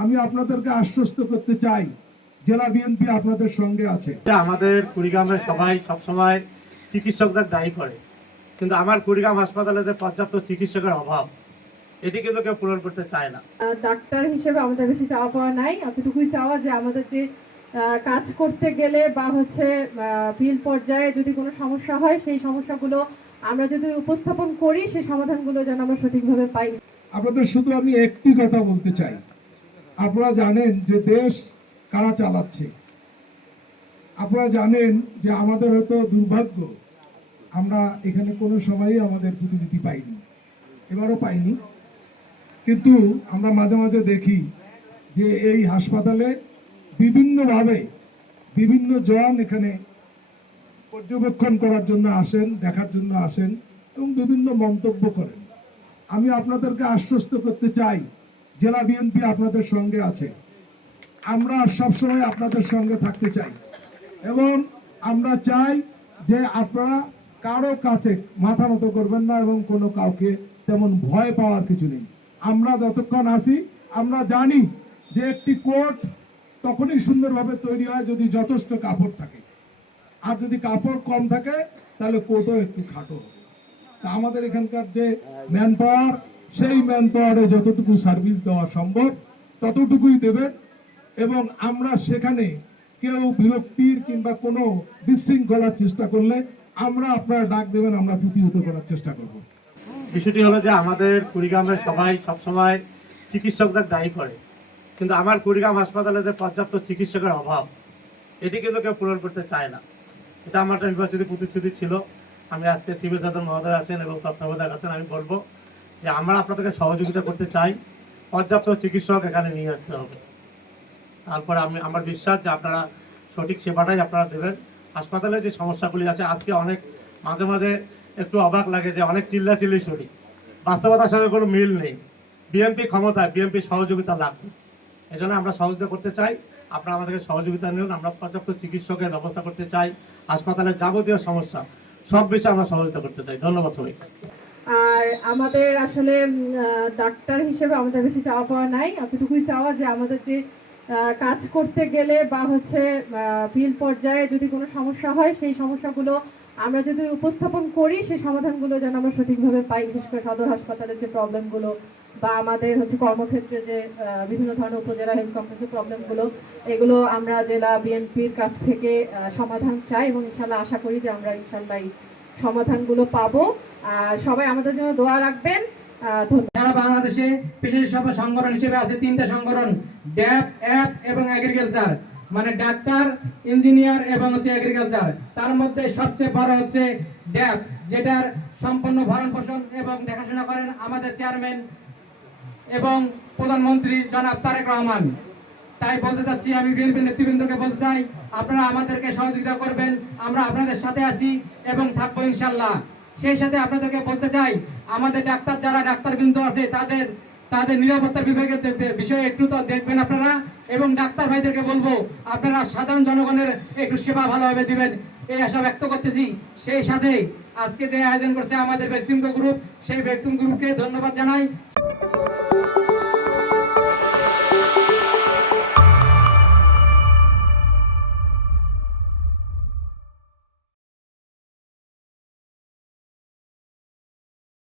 আমি আপনাদেরকে আশ্বস্ত করতে চাই জেলা বিএনপি আপনাদের সঙ্গে আছে। আমাদের কুড়িগ্রামের সবাই সবসময় চিকিৎসকদের দায়ী করে, কিন্তু আমার কুড়িগ্রাম হাসপাতালে যে পর্যাপ্ত চিকিৎসকের অভাব, এটি কিন্তু কেউ পূরণ করতে চায় না। ডাক্তার হিসেবে আমাদের বেশি চাওয়া পাওয়া নাই, এতটুকুই চাওয়া যে আমাদের যে কাজ করতে গেলে বা ফিল্ড পর্যায়ে যদি কোনো সমস্যা হয় সেই সমস্যাগুলো আমরা যদি উপস্থাপন করি সেই সমাধানগুলো যেন আমরা সঠিকভাবে পাই। আপনাদের শুধু আমি একটি কথা বলতে চাই, আপনারা জানেন যে দেশ কারা চালাচ্ছে, আপনারা জানেন যে আমাদের হয়তো দুর্ভাগ্য আমরা এখানে কোনো সময়ই আমাদের প্রতিনিধি পাইনি, এবারও পাইনি, কিন্তু আমরা মাঝে মাঝে দেখি যে এই হাসপাতালে বিভিন্নভাবে বিভিন্ন জন এখানে পর্যবেক্ষণ করার জন্য আসেন, দেখার জন্য আসেন এবং বিভিন্ন মন্তব্য করেন। আমি আপনাদেরকে আশ্বস্ত করতে চাই জেলা বিএনপি আপনাদের সঙ্গে আছে। আমরা সবসময় আপনাদের সঙ্গে থাকতে চাই এবং আমরা চাই যে আপনারা কারো কাছে মাথা নত করবেন না এবং কোনো কাউকে তেমন ভয় পাওয়ার কিছু নেই। আমরা যতক্ষণ আসি আমরা জানি যে একটি কোর্ট তখনই সুন্দরভাবে তৈরি হয় যদি যথেষ্ট কাপড় থাকে, আর যদি কাপড় কম থাকে তাহলে কোর্টও একটু খাটো হবে। তা আমাদের এখানকার যে ম্যান পাওয়ার, সেই ম্যান পাওয়ারে যতটুকু সার্ভিস দেওয়া সম্ভব ততটুকুই দেবেন এবং আমরা সেখানে কেউ বিরক্তির কিংবা কোনো বিশৃঙ্খলার চেষ্টা করলে আমরা আপনারা ডাক দেবেন, আমরা প্রতিহত করার চেষ্টা করব। বিষয়টি হলো যে আমাদের কুড়িগ্রামের সবাই সবসময় চিকিৎসকদের দায়ী করে, কিন্তু আমার কুড়িগ্রাম হাসপাতালে যে পর্যাপ্ত চিকিৎসকের অভাব, এটি কিন্তু কেউ পূরণ করতে চায় না। এটা আমার একটা নির্বাচিত প্রতিশ্রুতি ছিল। আমি আজকে সিভিল সার্জন মহোদয় আছেন এবং তত্ত্বাবধায়ক আছেন, আমি বলবো যে আমরা আপনাদেরকে সহযোগিতা করতে চাই, পর্যাপ্ত চিকিৎসক এখানে নিয়ে আসতে হবে। তারপরে আমার বিশ্বাস যে আপনারা সঠিক সেবাটাই আপনারা দেবেন। হাসপাতালে যে সমস্যাগুলি আছে, আজকে অনেক মাঝে মাঝে একটু অবাক লাগে যে অনেক চিল্লাচিল্লি শুনি, বাস্তবতার সঙ্গে কোনো মিল নেই। বিএনপি ক্ষমতায়, বিএনপি সহযোগিতা লাগবে, এই জন্য আমরা সহযোগিতা করতে চাই। আপনারা আমাদেরকে সহযোগিতা নিন, আমরা পর্যাপ্ত চিকিৎসকের ব্যবস্থা করতে চাই। হাসপাতালের যাবতীয় সমস্যা সব বিষয়ে আমরা সহযোগিতা করতে চাই। ধন্যবাদ সবাইকে। আর আমাদের আসলে ডাক্তার হিসেবে আমাদের বেশি চাওয়া পাওয়া নাই, এতটুকুই চাওয়া যে আমাদের যে কাজ করতে গেলে বা ফিল্ড পর্যায়ে যদি কোনো সমস্যা হয় সেই সমস্যাগুলো আমরা যদি উপস্থাপন করি সেই সমাধানগুলো যেন আমরা সঠিকভাবে পাই। বিশেষ করে সদর হাসপাতালের যে প্রবলেমগুলো বা আমাদের কর্মক্ষেত্রে যে বিভিন্ন ধরনের উপজেলা হেলথ কমপ্লেক্সের প্রবলেমগুলো, এগুলো আমরা জেলা বিএনপির কাছ থেকে সমাধান চাই এবং ইনশাল্লাহ আশা করি যে আমরা ইনশাল্লাহ এই সমাধানগুলো পাবো। আর সবাই আমাদের জন্য দোয়া রাখবেন। সারা বাংলাদেশে পেশাজীবী সেবা সংগঠন হিসেবে আছে তিনটা সংগঠন, ড্যাপ, অ্যাপ এবং এগ্রিকালচার, মানে ডাক্তার, ইঞ্জিনিয়ার এবং এগ্রিকালচার। তার মধ্যে সবচেয়ে বড় হচ্ছে ড্যাপ, যেটার সম্পূর্ণ ভরণ পোষণ এবং দেখাশোনা করেন আমাদের চেয়ারম্যান এবং প্রধানমন্ত্রী জনাব তারেক রহমান। তাই বলতে চাচ্ছি, আমি বিএনপি নেতৃবৃন্দকে বলতে চাই, আপনারা আমাদেরকে সহযোগিতা করবেন, আমরা আপনাদের সাথে আছি এবং থাকবো ইনশাল্লাহ। সেই সাথে আপনাদেরকে বলতে চাই, আমাদের ডাক্তার যারা ডাক্তারবৃন্দ আছে তাদের নিরাপত্তার বিভাগের বিষয়ে একটু তো দেখবেন আপনারা, এবং ডাক্তার ভাইদেরকে বলবো আপনারা সাধারণ জনগণের একটু সেবা ভালোভাবে দিবেন, এই আশা ব্যক্ত করতেছি। সেই সাথে আজকে যে আয়োজন করছে আমাদের ভ্যাকসিন গ্রুপ, সেই ভ্যাকসিন গ্রুপকে ধন্যবাদ জানাই।